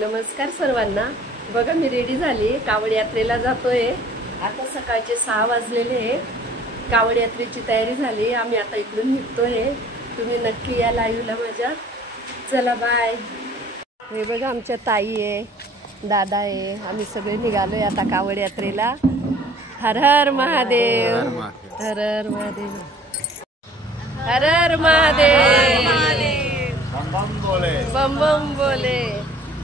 नमस्कार सर्वांना। बघा मी रेडी झाली, कावड यात्रेला जातोय। आता सकाळचे 6 वाजलेले आहे। कावड यात्रेची तयारी झाली, आम्ही आता इकडून निघतोय। तुम्ही नक्की या लाईव्हला माझ्या। चला बाय। हे बघा आमच्या ताई आहे, दादा आहे, आम्ही सगळे निघालोय आता कावड यात्रेला। हर हर महादेव, हर हर महादेव, हर हर महादेव, बम बम बोले।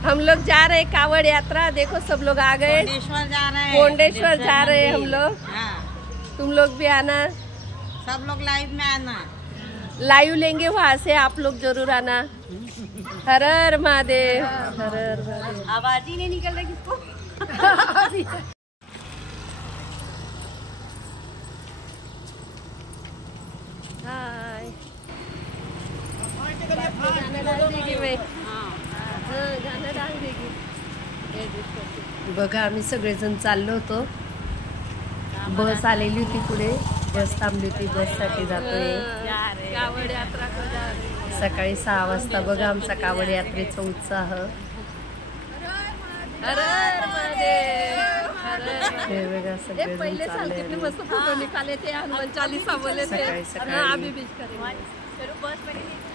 हम लोग जा रहे कावड़ यात्रा, देखो सब लोग आ गए। कोंडेश्वर जा रहे हैं, कोंडेश्वर जा रहे हैं हम लोग। तुम लोग भी आना, सब लोग लाइव में आना। लाइव लेंगे वहाँ से, आप लोग जरूर आना। हर हर महादेव, हर हर महादेव। आवाज ही नहीं निकल रही किसको। हाय, गाना डाल देगी मैं। गाना डाल देगी। बघा आम्ही सगळेजण चाललो होतो। बस आलेली होती पुढे, बस थांबली होती, बससाठी जातोय। कावड यात्रा सकाळी 6 वाजता। बघा आमचा कावड यात्रेचा उत्साह। हे बघा सगळे चालले। मस्त फोटो निकाले थे, हनुमान चालीसा बोले थे। अभी भी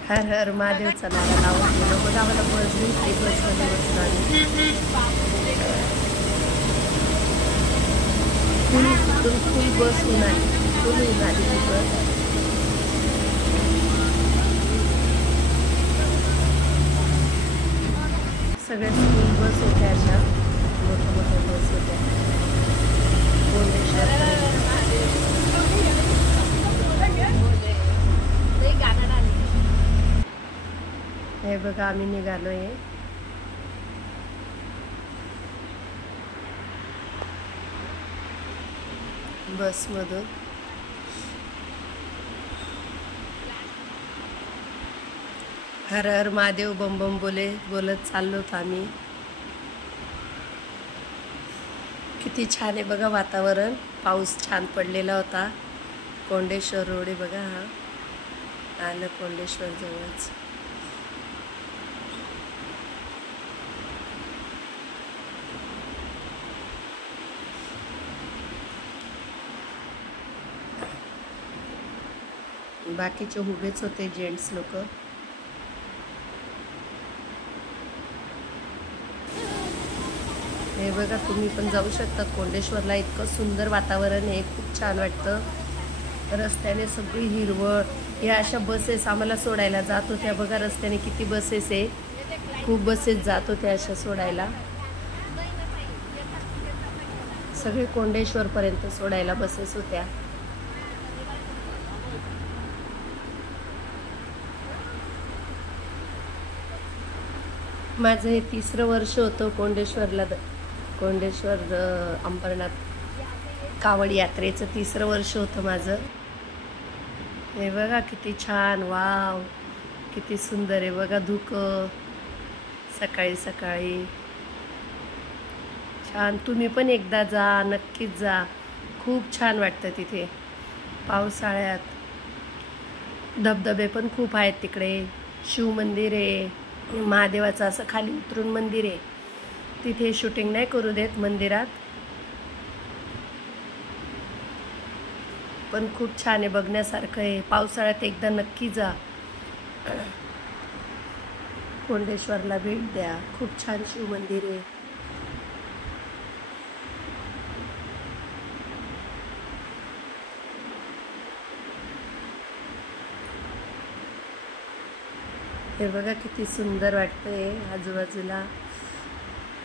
हर हर महादेवचा नारा लावून गेलो। बघा मला बस भेटली, बसमध्ये बसलो फुल बस उन्हाळी, फुल उन्हाळी ती बस। सगळ्या स्कूल बस होत्या, अशा मोठ्या मोठ्या बस होत्या। हे बघा आम्ही निघालोय। बस मधून हर हर महादेव बम बम बोले बोलत चाललो होतो आम्ही। किती छान आहे बघा वातावरण, पाऊस छान पडलेला होता। कोंडेश्वर रोड आहे बघा, हा आलं कोंडेश्वर जवळच। बाकीचे उभेच होते जेंट्स लोक। हे बघा तुम्ही पण जाऊ शकता कोंडेश्वरला, इतकं सुंदर वातावरण आहे, खूप छान वाटतं। रस्त्याने सगळी हिरवळ, या अशा बसेस आम्हाला सोडायला जात होत्या। बघा रस्त्याने किती बसेस आहे, खूप बसेस जात होत्या अशा सोडायला। सगळे कोंडेश्वर पर्यंत सोडायला बसेस होत्या। माझं हे 3रं वर्ष होतं कोंडेश्वरला, कोंडेश्वर अंबरनाथ कावड यात्रेचं 3रं वर्ष होतं माझं। हे बघा किती छान, वाव किती सुंदर आहे बघा। धुकं सकाळी सकाळी छान। तुम्ही पण एकदा जा, नक्कीच जा, खूप छान वाटतं तिथे। पावसाळ्यात धबधबे पण खूप आहेत तिकडे, शिव मंदिर आहे, महादेवाचं असं खाली उतरून मंदिर आहे। तिथे शूटिंग नाही करू देत मंदिरात, पण खूप छान आहे, बघण्यासारखं आहे। पावसाळ्यात एकदा नक्की जा, कोंडेश्वरला भेट द्या, खूप छान शिव मंदिर आहे। हे बघा किती सुंदर वाटतंय आजूबाजूला,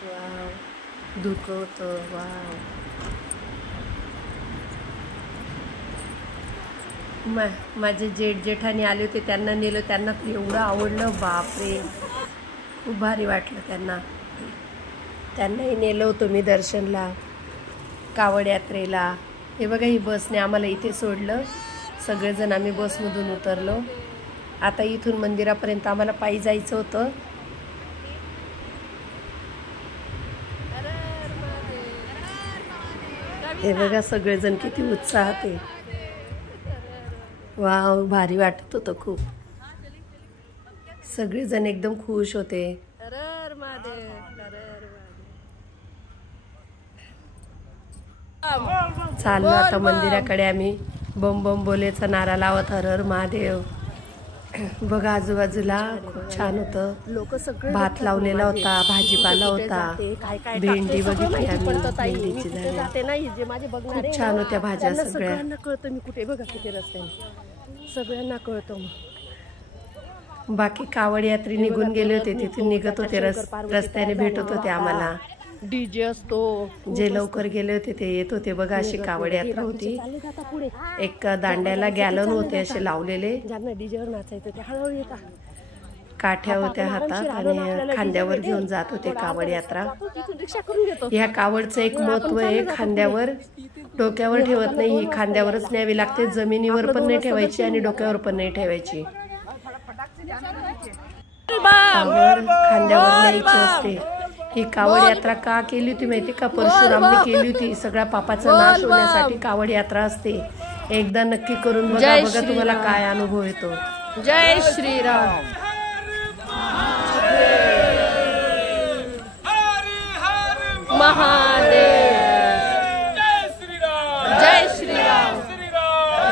वाव धुकं होतं, वाव। माझे जेठाणी आले होते, त्यांना नेलं, त्यांना एवढं आवडलं, बापरे खूप भारी वाटलं त्यांना। त्यांनाही नेलं होतं मी दर्शनला, कावड यात्रेला। हे बघा ही बसने आम्हाला इथे सोडलं, सगळेजण आम्ही बसमधून उतरलो। आता इथून मंदिरापर्यंत आम्हाला पायी जायचं होतं। हे बघा सगळेजण किती उत्साहात आहे, वाव भारी वाटत होतं खूप। सगळेजण एकदम खुश होते। हर हर महादेव। चाललो आता मंदिराकडे आम्ही. बम बम बोलेचा नारा लावत हर हर महादेव. बघा आजूबाजूला खूप छान होतं. लोक सगळे भात लावलेला होता, भाजीपाला होता, भेंडी बघितली आम्ही, भेंडीची झाडे खूप छान होत्या भाज्या सगळ्या. सगळ्यांना कळतं मी कुठे बघा किती रस्त्याने, सगळ्यांना कळतं. बाकी कावड यात्री निघून गेले होते, तिथून निघत होते, रस्त्याने भेटत होते आम्हाला. डीजे असतो, जे लवकर गेले होते ते येत होते. बघा अशी कावड यात्रा होती. एक दांड्याला गॅलन होते असे लावलेले, ज्यांना डीजेवर नाचायचं ते हळूहळू येतात. काठ्या होत्या हातात आणि खांद्यावर घेऊन जात होते कावड यात्रा. ह्या कावडचं एक महत्व आहे, खांद्यावर डोक्यावर ठेवत नाही, ही खांद्यावरच न्यावी लागते. जमिनीवर पण नाही ठेवायची आणि डोक्यावर पण नाही ठेवायची, खांद्यावर न्यायची असते. ही कावड यात्रा का केली होती माहिती का? परशुरामने केली होती. सगळ्या पापाचा नाश होण्यासाठी कावड यात्रा असते. एकदा नक्की करून बघा, बघा तुम्हाला काय अनुभव येतो. जय श्रीराम. महादेव. जय श्रीराम. जय श्रीराम.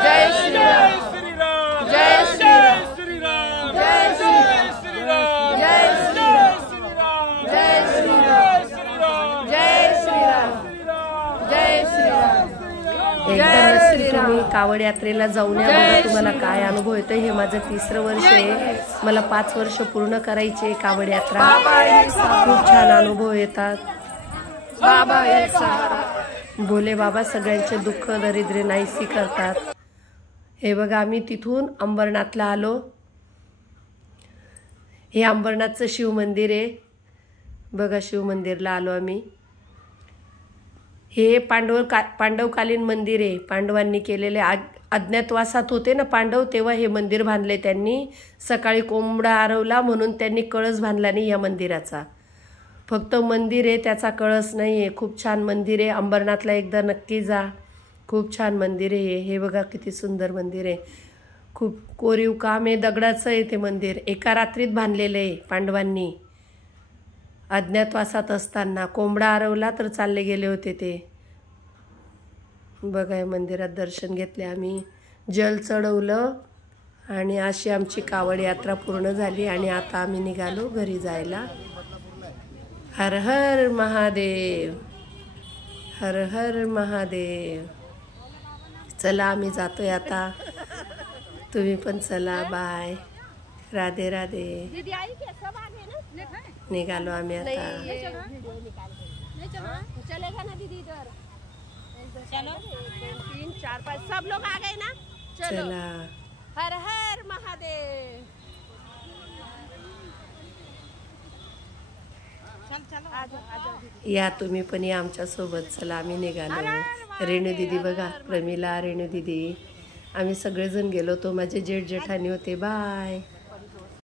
जय श्रीराम. जय श्रीराम. जय श्रीराम. जय श्रीराम. जय श्रीराम. जय श्रीराम. जय श्रीराम. तुम्ही कावड यात्रेला जाऊन या, बघा तुम्हाला काय अनुभव येतो. हे माझं 3रं वर्ष आहे. मला 5 वर्ष पूर्ण करायचे कावड यात्रा. खूप छान अनुभव येतात. बाबा भोले बाबा सगळ्यांचे दुःख दरिद्रे नाहीसी करतात. हे बघा आम्ही तिथून अंबरनाथला आलो. हे अंबरनाथचं शिव मंदिर आहे. बघा शिव मंदिरला आलो आम्ही. हे पांडवकालीन मंदिर आहे. पांडवांनी केलेले, अज्ञातवासात होते ना पांडव, तेव्हा हे मंदिर बांधले त्यांनी. सकाळी कोंबडा आरवला म्हणून त्यांनी कळस बांधला नाही या मंदिराचा. फक्त मंदिर आहे, त्याचा कळस नाही आहे. खूप छान मंदिर आहे. अंबरनाथला एकदा नक्की जा, खूप छान मंदिर आहे. हे बघा किती सुंदर मंदिर आहे. खूप कोरीव काम आहे, दगडाचं आहे ते मंदिर. एका रात्रीत बांधलेलं आहे पांडवांनी. अज्ञातवासात असताना कोंबडा आरवला तर चालले गेले होते ते. बघा या मंदिरात दर्शन घेतले आम्ही, जल चढवलं आणि अशी आमची कावड यात्रा पूर्ण झाली. आणि आता आम्ही निघालो घरी जायला. हर हर महादेव. हर हर महादेव. चला आम्ही जातोय आता, तुम्ही पण चला. बाय. राधे राधे. निघालो आम्ही आता. चलेगा ना दीदी इधर. चलो 3 4 5 सब लोग आ गए ना. चला. हर हर महादेव. या तुम्ही पण या आमच्या सोबत. चला आम्ही निघालो. रेणू दीदी बघा, प्रमिला, रेणू दीदी, आम्ही सगळेजण गेलो होतो. माझे जेठ जेठाणी होते. बाय.